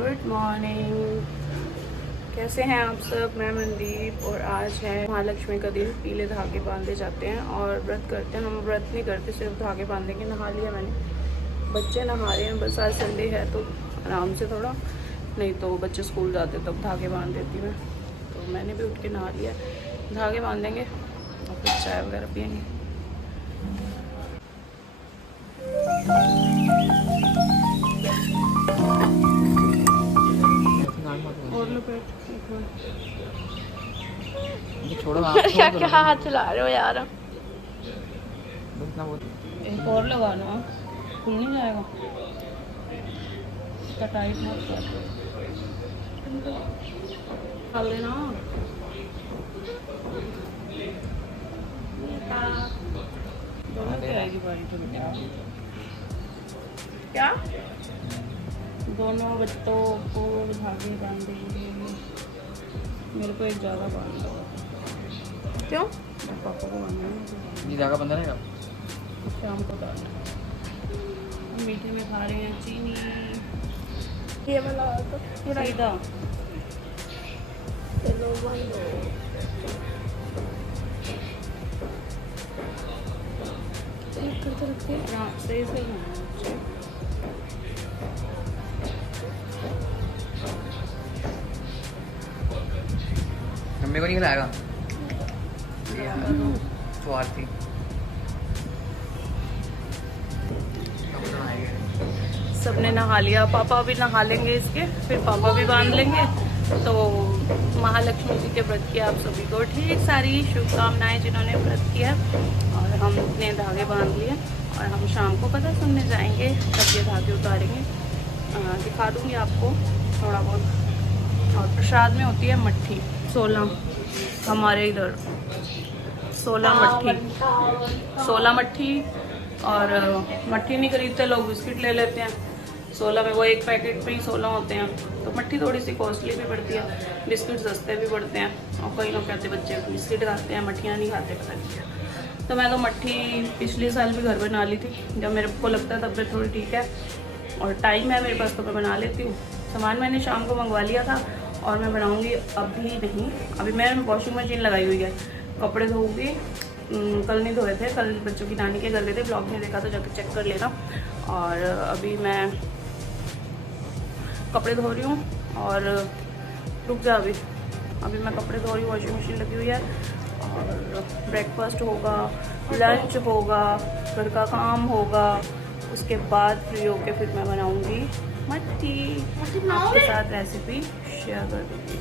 Good morning, कैसे हैं आप सब। मैं मनदीप और आज है महालक्ष्मी का दिन। पीले धागे बांधे जाते हैं और व्रत करते हैं। हम व्रत नहीं करते, सिर्फ धागे बांधेंगे। नहा लिया मैंने, बच्चे नहा रहे हैं। बस आज संडे है तो आराम से थोड़ा, नहीं तो बच्चे स्कूल जाते तब धागे बांध देती मैं। तो मैंने भी उठ के नहा लिया। धागे बांधेंगे और फिर चाय वगैरह पियेंगे। छोड़ो क्या क्या हाथ चला रहे हो यार। एक और लगाना, खुल नहीं जाएगा। इसका टाइट मत कर, खा लेना। दोनों की आएगी बारी तो बेटा। क्या दोनों बच्चों को धागे बांधेंगे। मेरे को एक ज़्यादा बांध दो। क्यों? पापा को बांधना है। ये धागा बंधा रहेगा। शाम को डालना। मीठे में खा रहे हैं चीनी। ये वाला तो सीधा चलो बांधो। एक करते रखते हैं। हाँ सही सही है। मम्मी को नहीं खिलाएगा स्वार्थी। सबने नहा लिया, पापा भी नहा लेंगे इसके, फिर पापा भी बांध लेंगे। तो महालक्ष्मी जी के व्रत की आप सभी को ढेर सारी शुभकामनाएं जिन्होंने व्रत किया। और हम अपने धागे बांध लिए और हम शाम को कथा सुनने जाएंगे, तब ये धागे उतारेंगे। दिखा दूंगी आपको थोड़ा बहुत। और प्रसाद में होती है मट्ठी 16, हमारे इधर 16 मट्ठी। और मट्ठी नहीं खरीदते लोग, बिस्किट ले लेते हैं। 16 में वो एक पैकेट पे ही 16 होते हैं। तो मट्ठी थोड़ी सी कॉस्टली भी पड़ती है, बिस्किट सस्ते भी पड़ते हैं। और कई लोग कहते हैं बच्चे बिस्किट खाते हैं, मट्ठियाँ नहीं खाते, पता नहीं। तो मैं तो मट्ठी पिछले साल भी घर बना ली थी, जब मेरे को लगता है तब से थोड़ी ठीक है और टाइम है मेरे पास तो मैं बना लेती हूँ। सामान मैंने शाम को मंगवा लिया था और मैं बनाऊँगी अभी नहीं। अभी मैं वॉशिंग मशीन लगाई हुई है, कपड़े धोऊँगी। कल नहीं धोए थे, कल बच्चों की नानी के घर गए थे, ब्लॉग में देखा तो जाकर चेक कर लेना। और अभी मैं कपड़े धो रही हूँ और रुक जा अभी मैं कपड़े धो रही हूँ, वॉशिंग मशीन लगी हुई है। और ब्रेकफास्ट होगा, लंच होगा, घर का काम होगा, उसके बाद फ्री होके फिर मैं बनाऊँगी मट्ठी। आपके साथ रेसिपी शेयर कर दूँगी।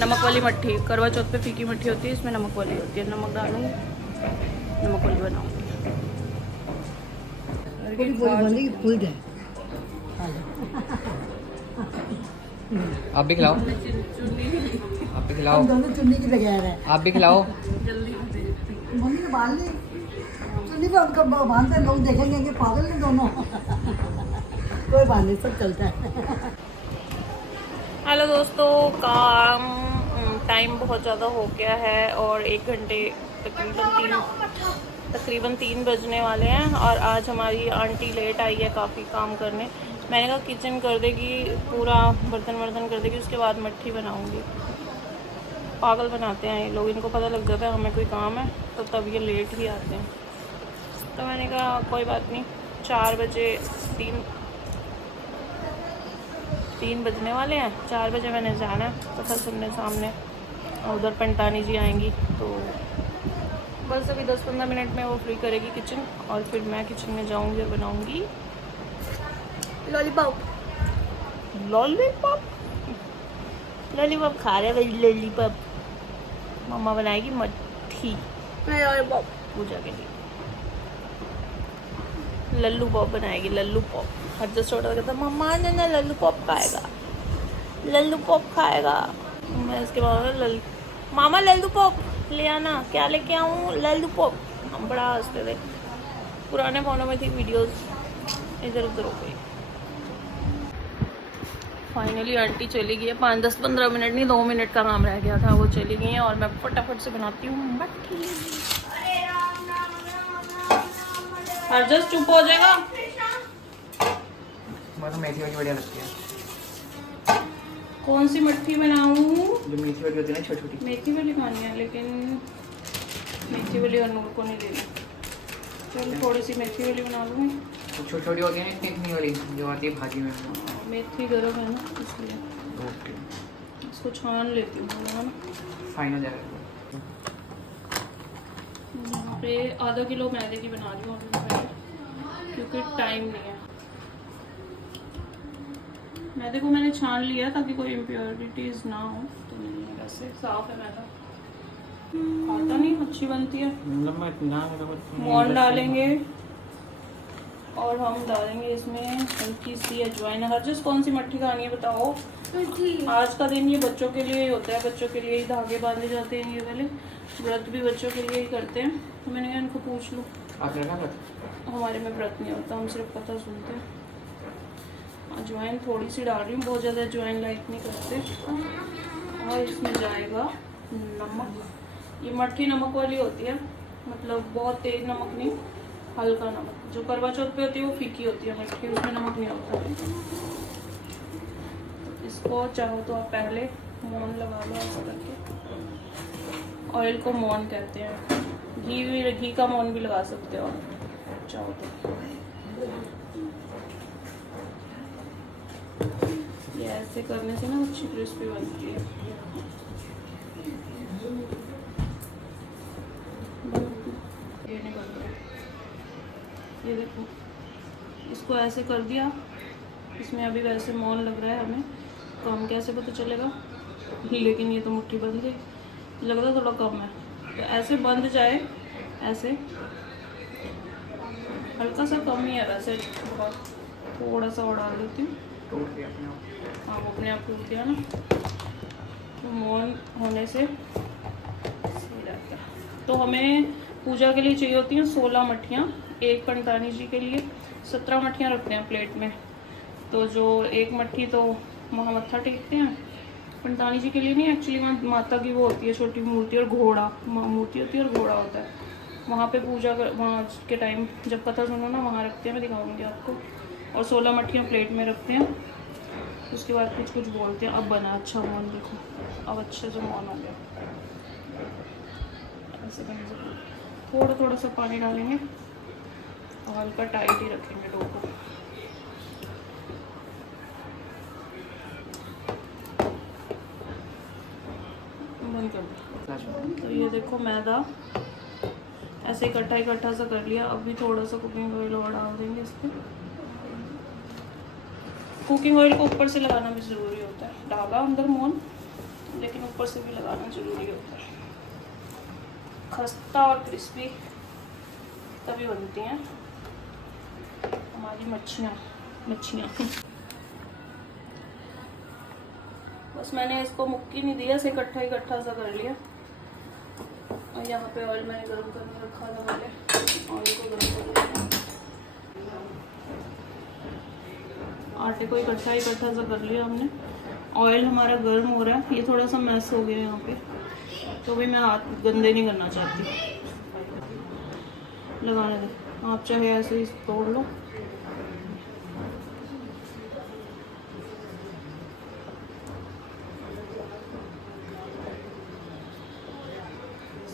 नमक वाली मट्ठी, करवा चौथ पे फीकी मट्ठी होती है, इसमें नमक वाली होती है। नमक डालूंगी, नमक वाली बनाऊंगी। आप भी खिलाओ, आप भी खिलाओ, दोनों चुन्नी की बगैर है। आप भी खिलाओ। जल्दी मम्मी ने बांध ली चुन्नी पे, उनका बांधते लोग देखेंगे कि पागल नहीं दोनों। कोई बात नहीं, सब चलता है। हेलो दोस्तों, काम टाइम बहुत ज़्यादा हो गया है और 1 घंटे तकरीबन 3 बजने वाले हैं। और आज हमारी आंटी लेट आई है काफ़ी काम करने। मैंने कहा किचन कर देगी, पूरा बर्तन वर्तन कर देगी, उसके बाद मट्ठी बनाऊंगी। पागल बनाते हैं ये लोग, इनको पता लग जाता है हमें कोई काम है तो तब ये लेट ही आते हैं। तो मैंने कहा कोई बात नहीं, 4 बजे 3 बजने वाले हैं, 4 बजे मैंने जाना है कथा सुनने सामने। और उधर पंटानी जी आएंगी तो बस अभी 10-15 मिनट में वो फ्री करेगी किचन और फिर मैं किचन में जाऊंगी और बनाऊंगी लॉलीपॉप। लॉलीपॉप खा रहे हैं, लॉलीपॉप। मम्मा बनाएगी मट्ठी पूजा के लिए। लल्लू पॉप बनाएगी, लल्लू पॉप। हर जस्ट ऑर्डर करता मम्मा ने ना लल्लू पॉप खाएगा, लल्लू पॉप खाएगा। मैं इसके मामा लल्लू पॉप ले आना। क्या लेके आऊँ? लल्लू पॉप। हम बड़ा हंसते थे, पुराने फोनों में थी वीडियोस, इधर उधर हो गई। फाइनली आंटी चली गई है। 5-10-15 मिनट नहीं, 2 मिनट का काम रह गया था, वो चली गई है और मैं फटाफट से बनाती हूँ मट्ठी। हर जस्ट चुप हो जाएगा। मेथी वाली बढ़िया लगती है। कौन सी मट्ठी बनाऊं? जो मेथी वाली होती है ना छोटी छोटी। मेथी वाली खानी है, लेकिन मेथी वाली अनूर को नहीं देनी। चलो थोड़ी सी मेथी वाली बना लूँगी। छोटी छोटी होती है ना इतनी वाली जो आती है भाजी में। मेथी गर्म है ना, इसलिए ओके, इसको छान लेती हूँ है ना। फाइन हो जाएगा। यहाँ पे आधा किलो मैदे की बना रही हूँ अभी मैं, क्योंकि टाइम नहीं है। मैदे को मैंने छान लिया ताकि कोई इम्प्योरिटीज ना हो, तो नहीं है, वैसे साफ है मैदा, आता नहीं, अच्छी बनती है। मोन डालेंगे और हम डालेंगे इसमें हल्की सी अजवाइन। हरजस कौन सी मट्ठी खानी है बताओ? आज का दिन ये बच्चों के लिए ही होता है, बच्चों के लिए ही धागे बांधे जाते हैं ये वाले। व्रत भी बच्चों के लिए ही करते हैं, तो मैंने कहा इनको पूछ लूँ। हमारे में व्रत नहीं होता, हम सिर्फ कथा सुनते हैं। अजवाइन थोड़ी सी डाल रही हूँ, बहुत ज़्यादा अजवाइन लाइक नहीं करते। और इसमें जाएगा नमक। ये मट्ठी नमक वाली होती है, मतलब बहुत तेज नमक नहीं, हल्का नमक। जो करवा चौथ पे होती है वो फीकी होती है मट्ठी, उसमें नमक नहीं होता। तो इसको चाहो तो आप पहले मोन लगा लो ऐसा करके। ऑयल को मोन कहते हैं, घी का मोन भी लगा सकते हो आप चाहो तो। ये ऐसे करने से ना अच्छी क्रिस्पी बनती है। ये नहीं बन रहा, ये देखो, इसको ऐसे कर दिया। इसमें अभी वैसे मौन लग रहा है हमें, तो हम कैसे पता चलेगा? लेकिन ये तो मुट्ठी बंद है, लग रहा थोड़ा कम है। तो ऐसे बंद जाए, ऐसे हल्का सा कम ही है वैसे, बहुत थोड़ा सा और डाल देती हूँ। हाँ, वो अपने आप टूट गया ना, तो मौन होने से सही रहता है। तो हमें पूजा के लिए चाहिए होती हैं 16 मट्ठियाँ। एक पंतानी जी के लिए 17 मट्ठियाँ रखते हैं प्लेट में। तो जो एक मट्ठी तो वहाँ मत्था टेकते हैं, पंतानी जी के लिए नहीं, एक्चुअली वहाँ माता की वो होती है छोटी मूर्ति, और घोड़ा मूर्ति होती है और घोड़ा होता है। वहाँ पे पूजा कर, वहाँ के टाइम जब कथा सुनो ना, वहाँ रखते हैं, मैं दिखाऊंगी आपको। और 16 मट्ठियाँ प्लेट में रखते हैं। उसके बाद कुछ कुछ बोलते हैं। अब बना अच्छा मौन, देखो अब अच्छे से मौन हो गया। ऐसे थोड़ा थोड़ा सा पानी डालेंगे और हल्का टाइट ही रखेंगे डो को। बंद कर दो। तो ये देखो मैदा ऐसे इकट्ठा सा कर लिया। अभी थोड़ा सा कुकिंग ऑयल और डाल देंगे इस पर। कुकिंग ऑयल को ऊपर से लगाना भी ज़रूरी होता है। डाला अंदर मौन, लेकिन ऊपर से भी लगाना ज़रूरी होता है। खस्ता और क्रिस्पी तभी बनती हैं हमारी मच्छियाँ। बस मैंने इसको मुक्की नहीं दिया, इसे इकट्ठा सा कर लिया। और यहाँ पे ऑयल मैंने गर्म करके रखा था पहले, ऑयल को गर्म कर लिया। आटे को इकट्ठा सा कर लिया हमने। ऑयल हमारा गर्म हो रहा है। ये थोड़ा सा मैस हो गया यहाँ पे, तो भी मैं हाथ गंदे नहीं करना चाहती। लगाने दे, आप चाहे ऐसे ही तोड़ लो।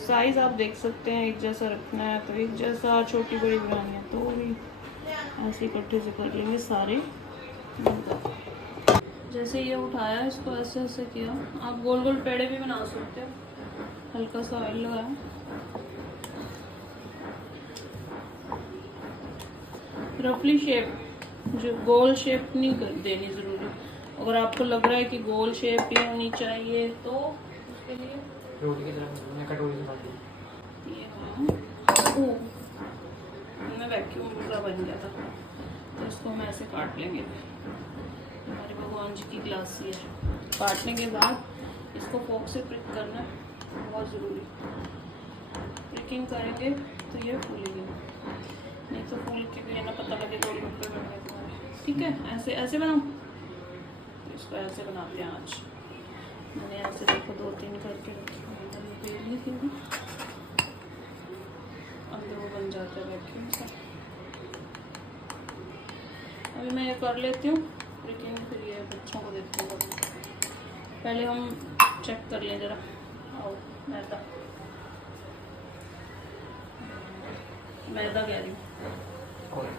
साइज़ आप देख सकते हैं, एक जैसा रखना है तो एक जैसा, छोटी बड़ी बनानी है तो भी ऐसे इकट्ठे से कर लेंगे सारे। जैसे ये उठाया, इसको ऐसे ऐसे किया। आप गोल गोल पेड़े भी बना सकते हो। हल्का सा ऑयल लगाया, रफली शेप, जो गोल शेप नहीं कर देनी ज़रूरी। अगर आपको लग रहा है कि गोल शेप ही होनी चाहिए तो उसके लिए रोटी की तरह कटोरी से काट ये मैं वैक्यूम पूरा बन गया था, तो इसको हम ऐसे काट लेंगे। हमारे भगवान जी की ग्लासी है। काटने के बाद इसको फोक से प्रिक करना है, बहुत ज़रूरी। प्रिकिंग करेंगे तो ये फूलेगी, नहीं तो फूल के ना पता लगे दो मिनट बन गए तुम्हारे। ठीक है, ऐसे बनाओ। तो इसको ऐसे बनाते हैं आज। मैंने ऐसे देखो 2-3 करके रखी, बेली थी भी, अंदर वो बन जाता है वैक्यूम से। अभी मैं ये कर लेती हूँ, लेकिन फिर ये बच्चों को देखूँगा। पहले हम चेक कर लें ज़रा। आओ मैदा मैदा कह रही हूँ,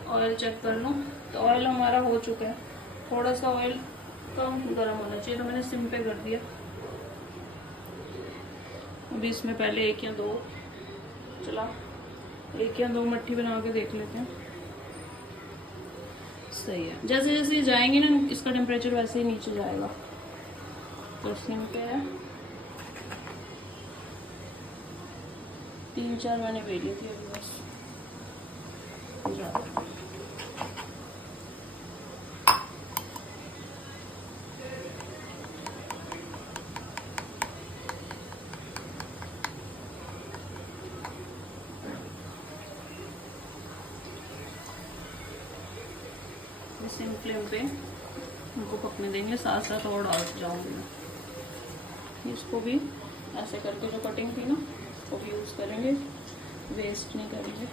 ऑयल चेक कर लो। तो ऑयल हमारा हो चुका है, थोड़ा सा ऑयल कम गर्म होना चाहिए, तो मैंने सिम पे कर दिया। अभी इसमें पहले 1 या 2 चला 1 या 2 मट्ठी बना के देख लेते हैं। सही है, जैसे जैसे जाएंगे ना इसका टेम्परेचर वैसे ही नीचे जाएगा। तो सिम पे है, 3-4 मैंने बेली थी अभी बस। ज़्यादा सिम फ्लेम पे उनको पकने देंगे, साथ साथ और डाल जाऊंगी मैं। इसको भी ऐसे करके जो कटिंग थी ना उसको भी यूज़ करेंगे, वेस्ट नहीं करेंगे।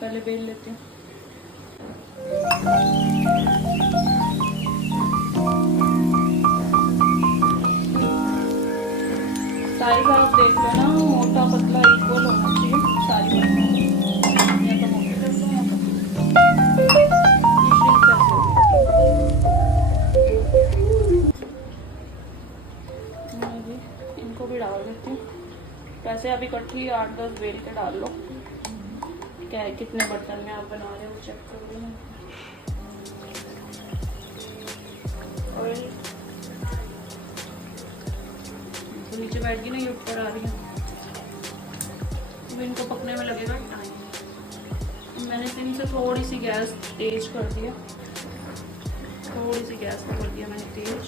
पहले बेल लेते हैं। सारी का आप देख लो ना, मोटा पतला इक्वल होना चाहिए सारी का। या तो मोटे कर दो या तो इनको भी डाल देती हूँ। वैसे अभी इकट्ठी 8-10 बेल के डाल लो। क्या है, कितने बर्तन में आप बना रहे हो चेक कर लो। ऑयल तो नीचे बैठ गई ना, ये ऊपर आ रही है। अब इनको पकने में लगेगा टाइम। मैंने सिम से थोड़ी सी गैस तेज कर दिया, थोड़ी सी गैस कर दिया मैंने तेज।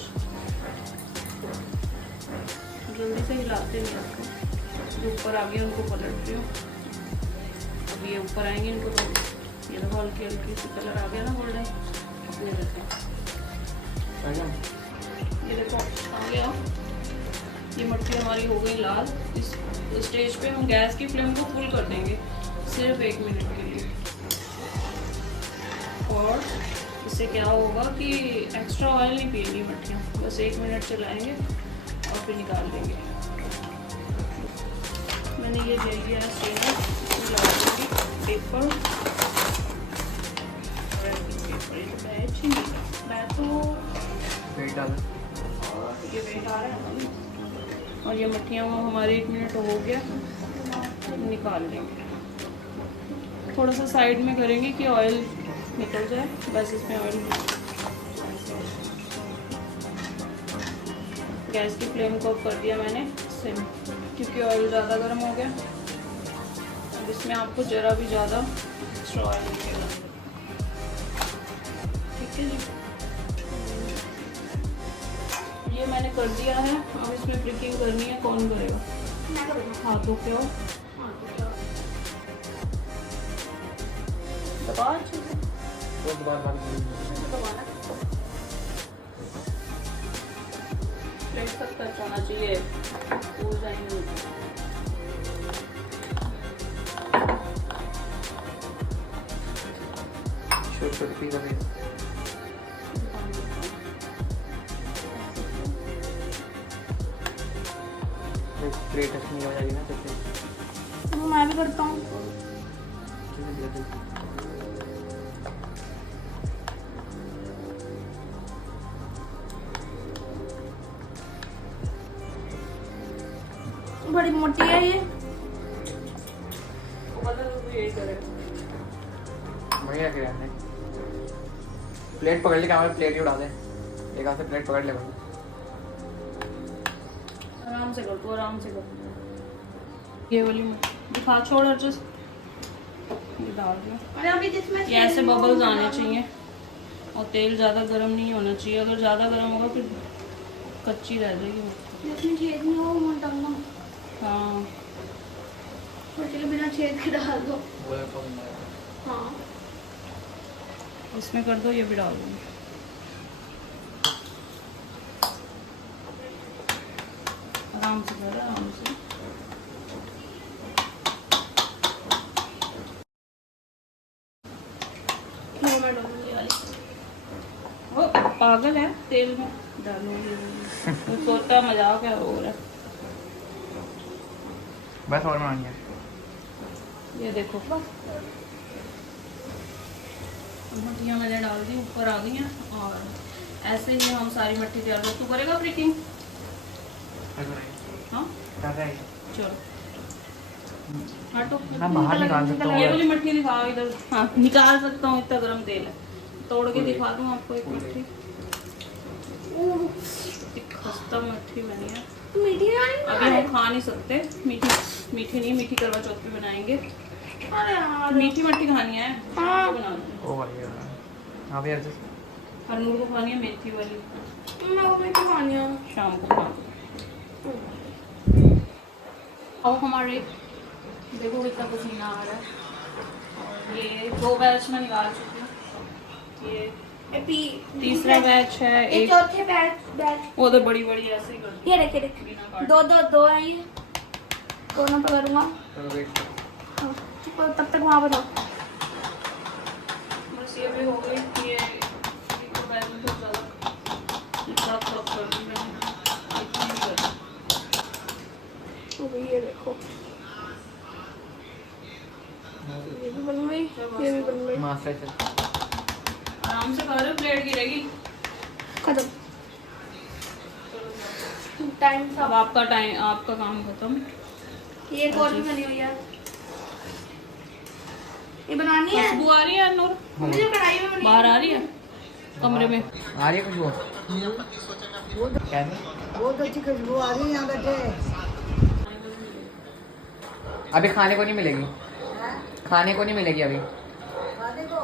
जल्दी से हिलाते नहीं आपको। जो ऊपर आ गए उनको पलट रही हूँ। अब ये ऊपर आएंगे, इनको तो ये देखो हल्की हल्की सी कलर आ गया ना गोल्डन। ये देखो ये देखो आ गया। ये मट्ठी हमारी हो गई लाल। इस स्टेज पे हम गैस की फ्लेम को फुल कर देंगे सिर्फ 1 मिनट के लिए। और इससे क्या होगा कि एक्स्ट्रा ऑयल नहीं पिएंगी मट्ठियाँ, बस 1 मिनट चलाएंगे और फिर निकाल देंगे। मैंने ये ले लिया है स्ट्रेनर, लगा दूँगी पेपर। मैं तो ये वेट आ रहा है और ये मट्ठियाँ हमारे 1 मिनट हो गया, निकाल लेंगे। थोड़ा सा साइड में करेंगे कि ऑयल निकल जाए, बस इसमें ऑयल। गैस की फ्लेम को कर दिया मैंने सिम, क्योंकि ऑयल ज़्यादा गर्म हो गया। अब इसमें आपको ज़रा भी ज़्यादा एक्स्ट्रा ऑयल मिलेगा। ठीक है जी, ये मैंने कर दिया है। अब इसमें प्रिकिंग करनी है, कौन करेगा? हाथों पे हो दबा प्लेट तक टच होना चाहिए, फूल जाएंगे। प्लेट अच्छी हो जाएगी ना सबसे। मैं भी करता हूँ। बड़ी मोटी है ये। यही करेगा। बढ़िया किया हमने। प्लेट पकड़ ले, कैमरा प्लेट ही उड़ा दे। एक हाथ से प्लेट पकड़ ले भाई। आराम से कर, तू आराम से कर। ये वाली दिखा, छोड़ और जस्ट ये डाल दिया। ये ऐसे बबल्स आने चाहिए और तेल ज़्यादा गर्म नहीं होना चाहिए। अगर ज़्यादा गर्म होगा फिर कच्ची रह जाएगी। इसमें छेद नहीं हो डालना। हाँ, चलो बिना छेद के डाल दो। हाँ, इसमें कर दो, ये भी डाल दो। आराम से कर, आराम से। मैं डालूंगी वाली। ओ पागल है, तेल में डालूंगी। वो सोचता मजाक है हो रहा है। बस और बनानी है। ये देखो मट्टियाँ मैंने डाल दी, ऊपर आ गई हैं। और ऐसे ही हम सारी मट्टी तैयार कर। तू करेगा प्रिकिंग? हाँ चलो हटो। मैं बाहर निकाल सकता हूँ। ये वाली मट्टी दिखाओ इधर। हाँ निकाल सकता हूँ, इतना गर्म तेल है। तोड़ के दिखा दूँ आपको एक मट्टी। खस्ता मट्टी बनी है। मीठी अभी हम खा नहीं सकते मीठी। मीठी नहीं, मीठी करवा चौथ पे बनाएंगे। अरे यार मीठी मट्टी खानी है। हाँ। बना दो। ओ भाई हाँ भी एडजस्ट। हरनूर को खानी है मेथी वाली। मैं वो मीठी खानी है। शाम को बना दो। और हमारे देखो कितना पसीना आ रहा है। और ये 2 बैच में निकाल चुकी हूँ। ये तीसरा बैच है। ये एक चौथे बैच वो तो बड़ी बड़ी ऐसे ही कर ये देखे दो है ये दोनों पे करूँगा। चलो वेट। हाँ, तब तक वहाँ बताओ। बस ये भी हो गई। ये एक बैच में बहुत ज़्यादा खड़क कर दी मैंने। इतनी नहीं कर। तो भाई ये देखो ये भी बन गई, ये भी बन गई। मास्टर चल। आराम से खा रहे हो, प्लेट गिरेगी। खत्म टाइम अब आपका टाइम, आपका काम खत्म। ये एक और भी बनी हुई है। ये बनानी है। खुशबू आ रही है नूर? मुझे कढ़ाई में बाहर आ रही है कमरे में। आ रही है कुछ वो क्या है? बहुत अच्छी खुशबू आ रही है यहाँ बैठे। अभी खाने को नहीं मिलेगी। खाने को नहीं मिलेगी अभी। खाने को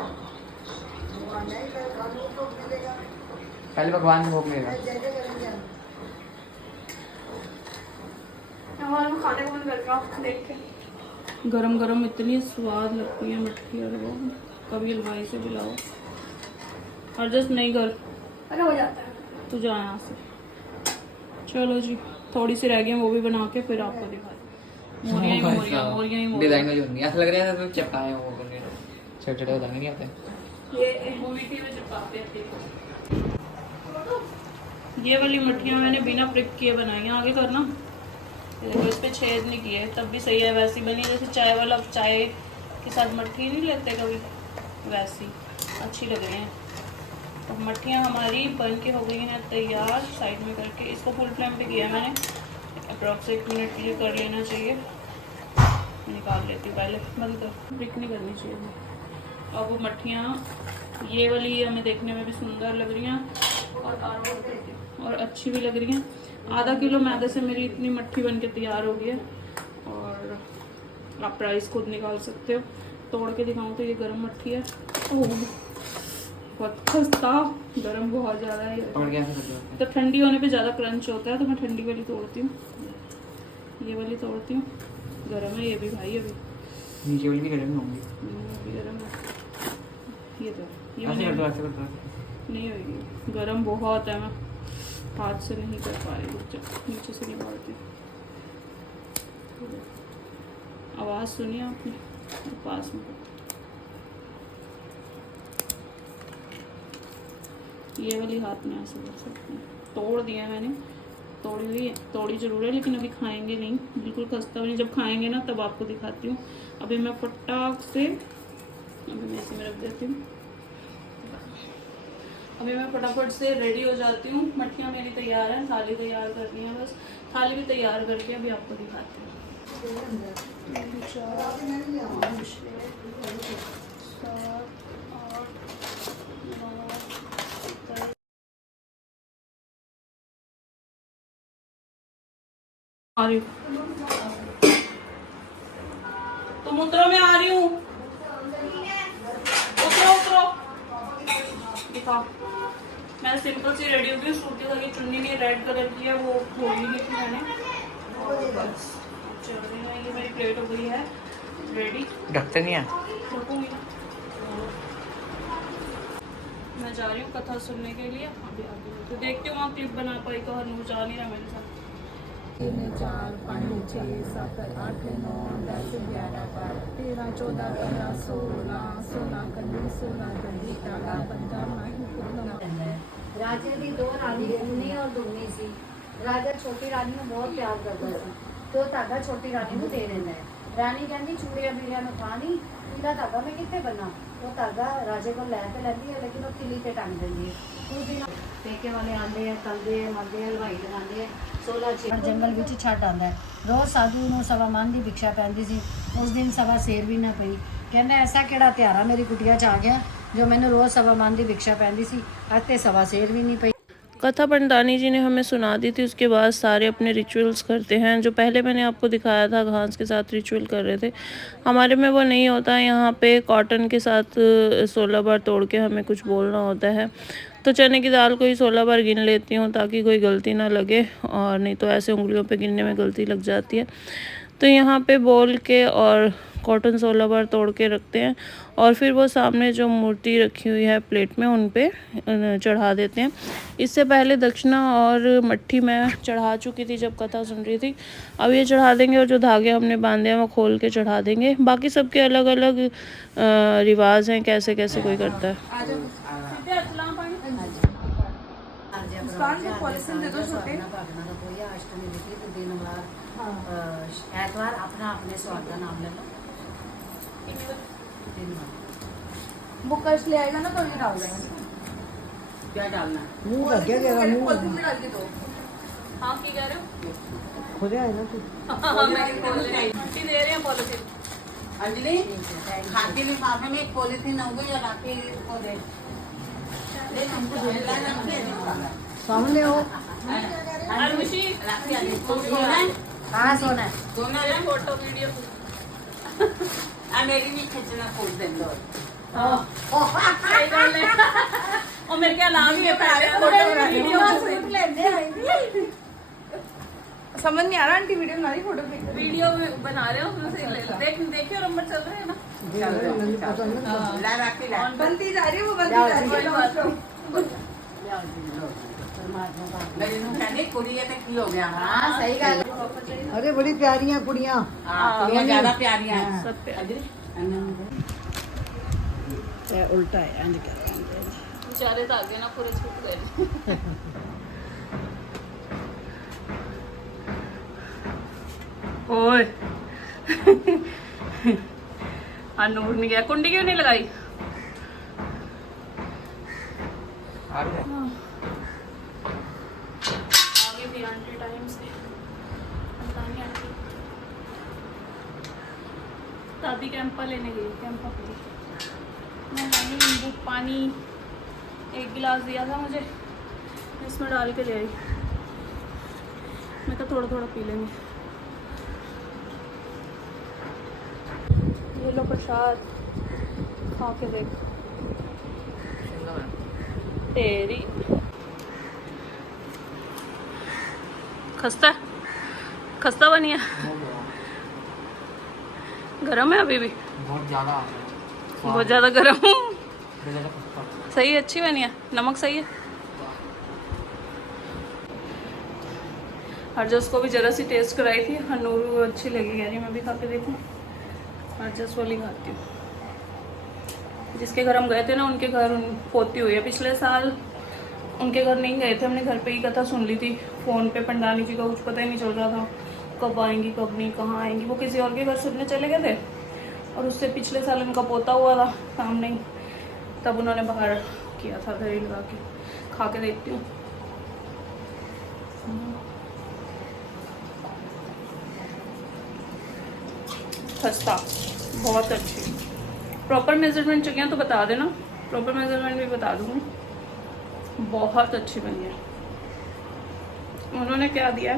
नहीं, खाने को मिलेगा। पहले भगवान को भोग मिलेगा। जैसे करेंगे हम। हमारे खाने को मन कर रहा है देख के। गरम गरम इतनी स्वाद लगती है मट्ठी। और वो कभी हलवाई से बुलाओ। और जस्ट नहीं कर, अरे हो जाता है। तू जा यहाँ से। चलो जी, थोड़ी सी रह गई है, वो भी बना के फिर आपको दिखा दूँ। मोरियाँ ही मोरियाँ, मोरियाँ ही मोरियाँ। डिजाइन वाली होंगी। ऐसा लग रहा है जैसे चिपकाए हैं वो करके। छोटे छोटे बताने नहीं आते। ये वो मिट्टी में चिपकाते हैं। देखो ये वाली मट्टियाँ मैंने बिना प्रिक किए बनाई हैं। आगे करना। देखो इस पे छेद नहीं किए, तब भी सही है। वैसी बनी जैसे चाय वाला, चाय के साथ मट्टी नहीं लेते कभी, वैसी अच्छी लग रही हैं। तो मट्टियाँ हमारी बन के हो गई हैं तैयार। साइड में करके इसको फुल फ्लेम पे किया मैंने। अप्रॉक्स 1 मिनट के लिए कर लेना चाहिए। निकाल लेती हूँ पहले, बंद कर। ब्रिक नहीं करनी चाहिए। अब वो मट्टियाँ ये वाली हमें देखने में भी सुंदर लग रही हैं और अच्छी भी लग रही हैं। आधा किलो मैदे से मेरी इतनी मट्ठी बन के तैयार हो गई है। और आप प्राइस खुद निकाल सकते हो। तोड़ के दिखाऊँ तो ये गरम मट्ठी है। ओह बहुत खस्ता, गरम बहुत ज़्यादा है। और क्या कर रहे हो? तो ठंडी होने पे ज़्यादा क्रंच होता है, तो मैं ठंडी वाली तोड़ती हूँ। ये वाली तोड़ती हूँ। गरम है ये भी भाई। अभी नीचे वाली भी गरम होंगी। अभी गरम है। ये तो ये ऐसे कर दो, मैंने ऐसे कर दो। नहीं होगी, गरम बहुत है। मैं हाथ से नहीं कर पा रही हूँ, नीचे से निकालती हूँ। आवाज़ सुनिए आपने? पास में ये वाली हाथ में ऐसे कर सकते हैं। तोड़ दिया मैंने, तोड़ी जरूर है, लेकिन अभी खाएंगे नहीं, बिल्कुल खस्ता नहीं। जब खाएंगे ना तब आपको दिखाती हूँ। अभी मैं फटाक से अभी मैं इसी में रख देती हूँ। अभी मैं फटाफट से रेडी हो जाती हूँ। मट्टियाँ मेरी तैयार हैं, थाली तैयार करनी है बस। थाली भी तैयार करके अभी आपको दिखाती हूँ। 4 5 6 7 8 9 आ रही हूँ। तुम उतरो, मैं आ रही हूँ। उतरो दिखाओ। मैं सिंपल सी रेडी हो गई। सूती वाली चुन्नी नहीं, रेड कलर की है, वो खोली नहीं थी मैंने। और बस चल रही है। ये मेरी प्लेट हो गई है रेडी। ढकते नहीं है। रखूँगी मैं। जा रही हूँ कथा सुनने के लिए। अभी आगे तो देखती हूँ वहाँ क्लिप बना पाई तो। हरनूर जा नहीं रहा मेरे साथ। 3 4 5 6 7 8 9 10 11 12 13 14 15 16 16 कली 16 गली ताला 15 माही राजे दी दो रानी दुगनी और दुगनी सी। राजा छोटी रानी ਨੂੰ ਬਹੁਤ ਪਿਆਰ ਕਰਦਾ ਸੀ ਤੇ ਉਹ ਧਾਗਾ ਛੋਟੀ ਰਾਣੀ ਨੂੰ ਦੇ ਦਿੰਦਾ ਹੈ। ਰਾਣੀ ਕਹਿੰਦੀ ਚੂੜੀਆਂ ਬੀੜੀਆਂ ਨੂੰ ਖਾ ਨਹੀਂ, ਇਹਦਾ ਧਾਗਾ ਮੈਂ ਕਿੱਥੇ ਬੰਨਾਂ। ਉਹ ਧਾਗਾ ਰਾਜੇ ਕੋਲ ਲੈ ਤੇ ਲੈਂਦੀ ਹੈ, ਲੇਕਿਨ ਉਹ ਕਿਲੀ ਤੇ ਟੰਗ ਦਿੰਦੀ ਹੈ। ਉਸ ਦਿਨ ਪੇਕੇ ਵਾਲੇ ਆਉਂਦੇ ਆ, ਤਲਦੇ ਆ, ਮਲਦੇ ਆ, ਹਲਵਾਈ ਲਗਾਉਂਦੇ ਆ, 16 ਛੇ ਜੰਗਲ ਵਿੱਚ ਛੱਡ ਆਉਂਦਾ ਹੈ। ਰੋਜ਼ ਸਾਧੂ ਨੂੰ ਸਵਾ ਮਨ ਦੀ ਭਿਕਸ਼ਾ ਪੈਂਦੀ ਸੀ, ਉਸ ਦਿਨ ਸਵਾ ਸੇਰ ਵੀ ਨਾ ਪਈ। ਕਹਿੰਦਾ ਐਸਾ ਕਿਹੜਾ ਤਿਉਹਾਰ ਆ ਮੇਰੀ ਕੁਟੀਆ 'ਚ ਆ ਗਿਆ जो मैंने रोज सवा मान की भिक्षा पहनती सी, आज ते सवा सेर भी नहीं पई। कथा पंडानी जी ने हमें सुना दी थी। उसके बाद सारे अपने रिचुअल्स करते हैं। जो पहले मैंने आपको दिखाया था घास के साथ रिचुअल कर रहे थे, हमारे में वो नहीं होता। यहाँ पे कॉटन के साथ 16 बार तोड़ के हमें कुछ बोलना होता है। तो चने की दाल को ही 16 बार गिन लेती हूँ ताकि कोई गलती ना लगे, और नहीं तो ऐसे उंगलियों पे गिनने में गलती लग जाती है। तो यहाँ पे बोल के और कॉटन 16 बार तोड़ के रखते हैं, और फिर वो सामने जो मूर्ति रखी हुई है प्लेट में उन पे चढ़ा देते हैं। इससे पहले दक्षिणा और मट्ठी मैं चढ़ा चुकी थी जब कथा सुन रही थी। अब ये चढ़ा देंगे, और जो धागे हमने बांधे हैं वो खोल के चढ़ा देंगे। बाकी सबके अलग अलग रिवाज हैं, कैसे कैसे कोई करता है। ऐतवार अपना अपने स्वाद का नाम ले लो। बुकर्स ले आएगा ना तो ये डाल देना। क्या डालना है? मुंह लग गया तेरा, मुंह पॉलिथीन में डाल के दो। हाँ की कह रहे हो? खुद है ना तू। मैं खोल दे रहे हैं पॉलिथीन। अंजलि खाते लिफाफे में एक पॉलिथीन होगी या राखी को दे सामने हो। कहाँ सोना है? सोना है फोटो वीडियो मेरी भी खींचना खोल दे दो। सही गल है। और मेरे क्या नाम ही है पहले समझ नहीं आ रहा आंटी, वीडियो बना रही, फोटो क्लिक कर रही। वीडियो बना रहे हो। देखियो नंबर चल रहे हैं ना। ला राखी ला बनती जा रही है, वो बनती जा रही है। मेरी नूं कहनी कुड़िया ते की हो गया। हाँ सही गल। अरे बड़ी प्यारियां कुड़ियां। कुड़ियां ज्यादा प्यारियां हैं। सब पे ये उल्टा है, इंज कर। बेचारे धागे ना पूरे छूट गए। ओए नूर नहीं गया। कुंडी क्यों नहीं लगाई? आ गए? आगे भी आंटी टाइम से पता नहीं। आंटी दादी कैंपा लेने गई। कैंपा पी मैं नहीं, नींबू पानी 1 गिलास दिया था मुझे, इसमें डाल के ले आई। मैं तो थोड़ा थोड़ा पी लेंगे। ये लो प्रसाद, खा के देख। तेरी खस्ता खस्ता बनी है। गरम है अभी भी बहुत ज़्यादा बहुत ज़्यादा गरम। बहुत ज़्यादा खस्ता। सही है, अच्छी बनी है, नमक सही है। हरजस को भी जरा सी टेस्ट कराई थी, हनूर को अच्छी लगी, कह रही मैं भी खा के देखूँ। हरजस वाली खाती हूँ। जिसके घर हम गए थे ना, उनके घर पोती हुई है पिछले साल। उनके घर नहीं गए थे, हमने घर पे ही कथा सुन ली थी फ़ोन पे। पंडानी जी का कुछ पता ही नहीं चल रहा था कब आएंगी कब नहीं, कहाँ आएंगी। वो किसी और के घर सुनने चले गए थे, और उससे पिछले साल उनका पोता हुआ था सामने ही, तब उन्होंने बाहर किया था दही लगा के। खा के देखती हूँ। खस्ता बहुत अच्छी। प्रॉपर मेजरमेंट चाहिए तो बता देना, प्रॉपर मेजरमेंट भी बता दूँगी। बहुत अच्छी बनी है। उन्होंने क्या दिया,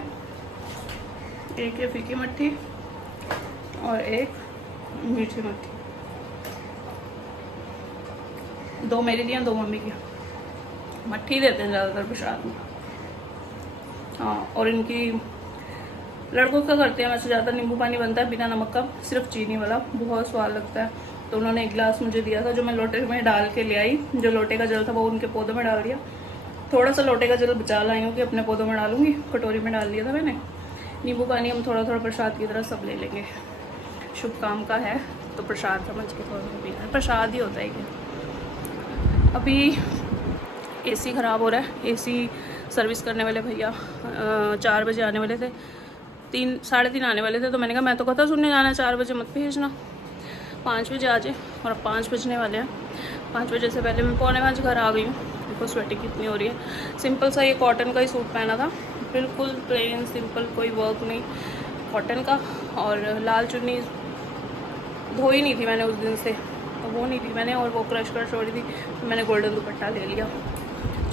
एक ये फीकी मट्ठी और एक मीठी मट्ठी। 2 मेरी दी, 2 मम्मी की। मट्ठी देते हैं ज़्यादातर प्रसाद में। हाँ, और इनकी लड़कों का करते हैं वैसे ज़्यादा। नींबू पानी बनता है बिना नमक का, सिर्फ चीनी वाला, बहुत स्वाद लगता है। तो उन्होंने 1 गिलास मुझे दिया था, जो मैं लोटे में डाल के ले आई। जो लोटे का जल था वो उनके पौधों में डाल दिया। थोड़ा सा लोटे का जल बचा लाई हूँ कि अपने पौधों में डालूंगी। कटोरी में डाल दिया था मैंने। नींबू पानी हम थोड़ा थोड़ा प्रसाद की तरह सब ले लेंगे। शुभ काम का है तो प्रसाद समझ के थोड़ा सा पीना है। प्रसाद ही होता है कि अभी एसी ख़राब हो रहा है। एसी सर्विस करने वाले भैया 4 बजे आने वाले थे, 3-3:30 आने वाले थे। तो मैंने कहा मैं तो कथा सुनने जाना है, 4 बजे मत भेजना, 5 बजे आ जाए। और अब 5 बजने वाले हैं। 5 बजे से पहले मैं 4:45 घर आ गई हूँ। देखो स्वेटिंग कितनी हो रही है। सिंपल सा ये कॉटन का ही सूट पहना था, बिल्कुल प्लेन सिंपल, कोई वर्क नहीं, कॉटन का। और लाल चुन्नी धोई नहीं थी मैंने उस दिन से, तो वो नहीं थी मैंने, और वो क्रश हो रही थी, तो मैंने गोल्डन दुपट्टा ले लिया।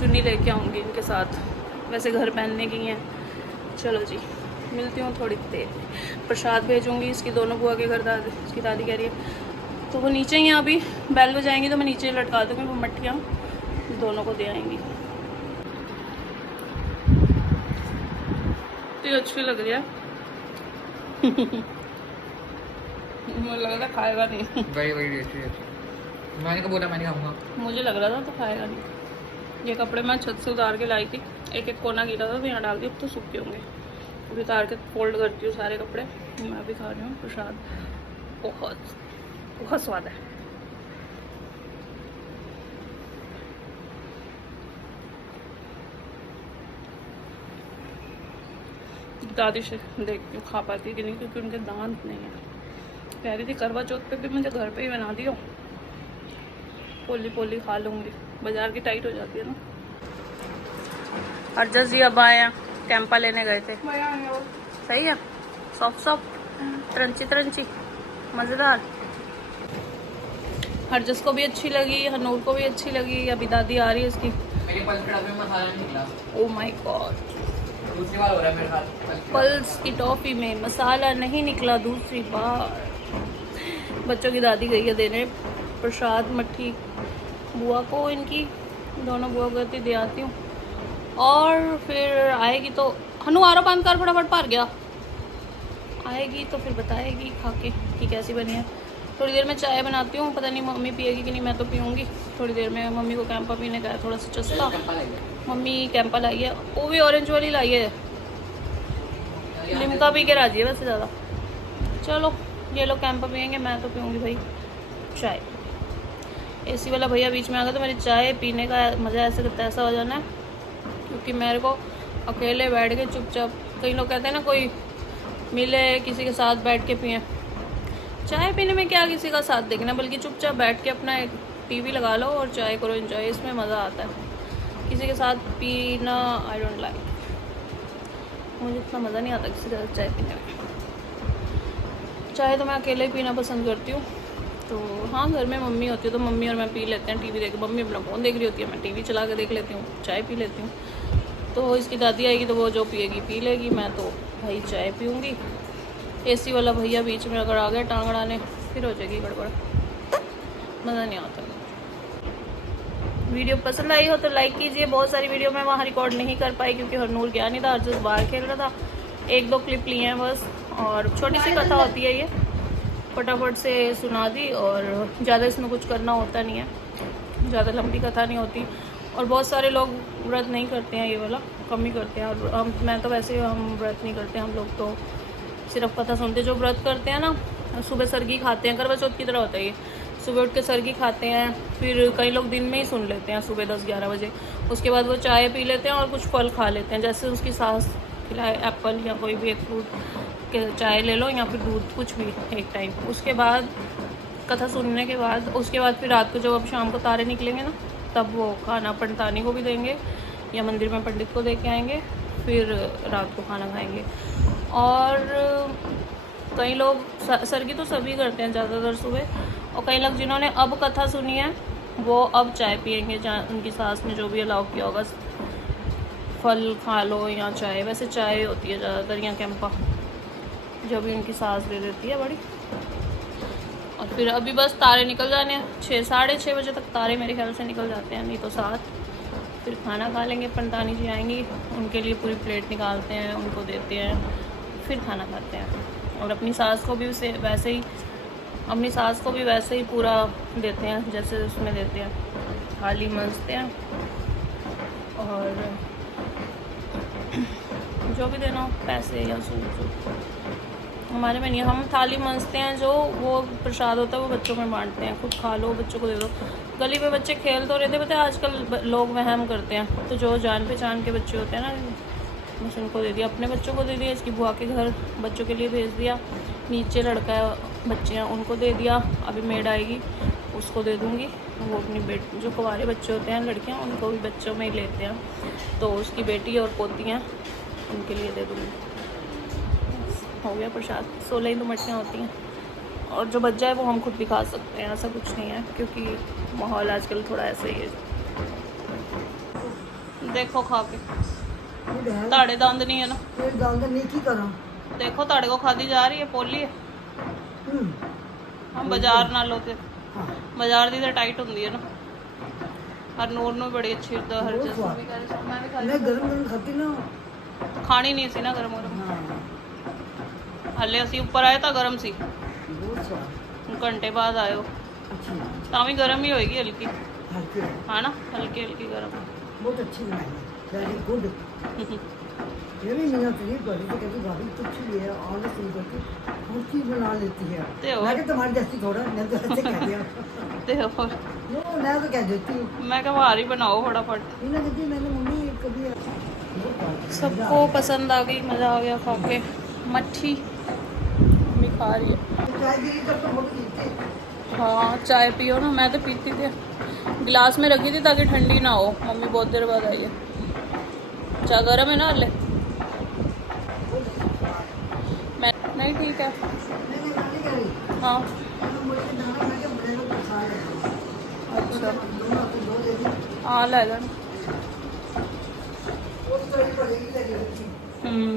चुन्नी लेके आऊँगी इनके साथ, वैसे घर पहनने की हैं। चलो जी, मिलती हूँ थोड़ी देर। प्रसाद भेजूँगी इसकी दोनों बुआ के घर, इसकी दादी कह रही है, तो वो नीचे ही हैं अभी, बैल बजाएंगी तो मैं नीचे लटका दूँगी, वो मट्ठियाँ दोनों को दे आएंगी। तो अच्छी लग रही है। मुझे लग रहा था खाएगा नहीं। वही मैंने कहा बोला मैंने खाऊंगा। मुझे लग रहा था तो खाएगा नहीं। ये कपड़े मैं छत से उतार के लाई थी, एक कोना गीला था तो यहाँ डाल दी, अब तो सूखे होंगे। अभी उतार के फोल्ड करती हूँ सारे कपड़े। मैं भी खा रही हूँ प्रसाद, बहुत स्वाद है। दादी से देखती हूँ खा पाती कि नहीं, क्योंकि उनके दांत नहीं है। कह रही थी करवा चौथ पे भी मुझे घर पे ही बना दियो, पोली पोली खा लूँगी, बाजार की टाइट हो जाती है ना। अर्जस जी अब आए हैं, कैंपा लेने गए थे। सही है, सॉफ्ट त्रंची मज़ेदार। अर्जस को भी अच्छी लगी, हनूर को भी अच्छी लगी। अभी दादी आ रही है इसकी। मेरे पल्स के डब्बे में मसाला नहीं निकला। ओ माय गॉड, दूसरी बार हो रहा है मेरे साथ। पल्स की टॉफ़ी में मसाला नहीं निकला दूसरी बार। बच्चों की दादी गई है देने प्रसाद मट्ठी बुआ को, इनकी दोनों बुआ को दे आती हूँ। और फिर आएगी तो हनु आरो बंद कर, फटाफट पार गया। आएगी तो फिर बताएगी खा के कि कैसी बनी है। थोड़ी देर में चाय बनाती हूँ, पता नहीं मम्मी पिएगी कि नहीं, मैं तो पीऊँगी थोड़ी देर में। मम्मी को कैंपा पीने का है, थोड़ा सा चस्का। मम्मी कैंपा लाई है, वो भी ऑरेंज वाली लाई है, लिमका पी के राजी है वैसे ज़्यादा। चलो ये लोग कैंपा पियेंगे, मैं तो पीऊँगी भाई चाय। एसी वाला भैया बीच में आ गया तो मेरी चाय पीने का मज़ा ऐसे तैसा हो जाना है, क्योंकि मेरे को अकेले बैठ के चुपचाप, कई लोग कहते हैं ना कोई मिले किसी के साथ बैठ के पिए, चाय पीने में क्या किसी का साथ देखना, बल्कि चुपचाप बैठ के अपना एक टीवी लगा लो और चाय करो एंजॉय, इसमें मज़ा आता है। किसी के साथ पीना आई डोंट लाइक, मुझे इतना मज़ा नहीं आता किसी के साथ चाय पीने में। चाय तो मैं अकेले ही पीना पसंद करती हूँ। तो हाँ, घर में मम्मी होती है तो मम्मी और मैं पी लेते हैं, टीवी देख, मम्मी अपना फ़ोन देख रही होती है, मैं टीवी चला के देख लेती हूँ, चाय पी लेती हूँ। तो इसकी दादी आएगी तो वो जो पिएगी पी लेगी, मैं तो भाई चाय पीऊँगी। एसी वाला भैया बीच में अगर आ गया टांग अड़ाने, फिर हो जाएगी गड़बड़, मज़ा नहीं आता। वीडियो पसंद आई हो तो लाइक कीजिए। बहुत सारी वीडियो मैं वहाँ रिकॉर्ड नहीं कर पाई क्योंकि हरनूर गया नहीं था, अर्जुन बाहर खेल रहा था। 1-2 क्लिप लिए हैं बस, और छोटी सी कथा होती है ये, फटाफट से सुना दी, और ज़्यादा इसमें कुछ करना होता नहीं है, ज़्यादा लंबी कथा नहीं होती। और बहुत सारे लोग व्रत नहीं करते हैं, ये वाला कम ही करते हैं। और मैं तो वैसे हम व्रत नहीं करते, हम लोग तो सिर्फ कथा सुनते। जो व्रत करते हैं ना, सुबह सरगी खाते हैं, करवा चौथ की तरह होता है ये, सुबह उठ के सरगी खाते हैं, फिर कई लोग दिन में ही सुन लेते हैं सुबह 10-11 बजे। उसके बाद वो चाय पी लेते हैं और कुछ फल खा लेते हैं, जैसे उसकी सास खिलाए, एप्पल या कोई भी एक फ्रूट के चाय ले लो, या फिर दूध, कुछ भी एक टाइम। उसके बाद कथा सुनने के बाद, उसके बाद फिर रात को जब अब शाम को तारे निकलेंगे ना, तब वो खाना पंडितानी को भी देंगे या मंदिर में पंडित को दे के आएंगे, फिर रात को खाना खाएंगे। और कई लोग सरगी तो सभी करते हैं ज़्यादातर सुबह, और कई लोग जिन्होंने अब कथा सुनी है वो अब चाय पियेंगे, जहाँ उनकी सास ने जो भी अलाउ किया होगा, फल खा लो या चाय। वैसे चाय होती है ज़्यादातर, या कैंपा जो भी उनकी सास दे देती है बड़ी। और फिर अभी बस तारे निकल जाने हैं, 6-6:30 बजे तक तारे मेरे ख्याल से निकल जाते हैं, नहीं तो 7। फिर खाना खा लेंगे, पंडितानी जी आएंगी, उनके लिए पूरी प्लेट निकालते हैं, उनको देते हैं, फिर खाना खाते हैं। और अपनी सास को भी वैसे ही, अपनी सास को भी वैसे ही पूरा देते हैं जैसे उसमें देते हैं, थाली मंजते हैं, और जो भी देना हो, पैसे या सूट। हमारे में नहीं, हम थाली मंजते हैं, जो वो प्रसाद होता है वो बच्चों में बांटते हैं, खुद खा लो बच्चों को दे दो। गली में बच्चे खेल तो रहे थे, पता है आजकल लोग वहम करते हैं, तो जो जान पहचान के बच्चे होते हैं ना, बस उनको दे दिया, अपने बच्चों को दे दिया, इसकी बुआ के घर बच्चों के लिए भेज दिया, नीचे लड़का है बच्चे हैं उनको दे दिया, अभी मेड आएगी उसको दे दूँगी, वो अपनी बेटी जो कुंवारे बच्चे होते हैं लड़कियाँ उनको भी बच्चों में ही लेते हैं, तो उसकी बेटी और पोती हैं उनके लिए दे दूँगी। हो गया प्रसाद। 16 ही तो मटकियाँ होती हैं, और जो बच जाए वो हम खुद भी खा सकते हैं, ऐसा कुछ नहीं है, क्योंकि माहौल आजकल थोड़ा ऐसा ही है। देखो खा के, ताड़े दंद नहीं है ना, दंद नहीं की करा देखो ताड़े को खादी जा रही है, पोली है। हम बाजार नालों ते बाजार दी तो टाइट होंदी है ना, हरनूर ਨੂੰ ਬੜੀ ਅੱਛੀ ਹੁੰਦਾ, ਹਰ ਬਹੁਤ ਚੀਜ਼ ਸਵਾਦ। ਵੀ ਕਰ ਸਕਦਾ, मैं भी खा मैं गरम गरम खाती ना ਖਾਣੀ ਨਹੀਂ ਸੀ ਨਾ ਗਰਮ ਗਰਮ, हाँ ਹਲੇ ਅਸੀਂ ਉੱਪਰ ਆਏ ਤਾਂ ਗਰਮ ਸੀ, बहुत स्वाद ਹੁਣ ਘੰਟੇ ਬਾਅਦ ਆਇਓ अच्छी ਤਾਂ ਵੀ ਗਰਮ ਹੀ ਹੋਏਗੀ ਹਲਕੀ, हल्की है ना, हल्की हल्की गरम। बहुत अच्छी बनाई है वेरी गुड ये भी मेरा तरीफ कर रही थी कहती भाभी कुछ भी है और सुन करके हर चीज बना लेती है ते और? मैं कि तुम्हारी जैसी थोड़ा मैं तो ऐसे कह दिया ਤੇ ਹੋਰ नो मैं तो कह देती हूँ मैं क्या बाहर ही बनाओ फटाफट। इन्हें कहती मैंने मम्मी कभी सबको पसंद आ गई, मज़ा आ गया खा के। मच्छी मम्मी खा रही है। चाय दी तब तो बहुत जीते हाँ चाय पियो ना, मैं तो पीती थी, गिलास में रखी थी ताकि ठंडी ना हो। मम्मी बहुत देर बाद आई है, चाय गर्म है ना हले? मैं नहीं ठीक है। मैंने गाली करी हाँ मुझे दाना मैं क्या बड़े लोग खा रहे अच्छा दोनों तो दो ले ली हाँ ले लेना। वो तो ही पड़ेगी लगी हम्म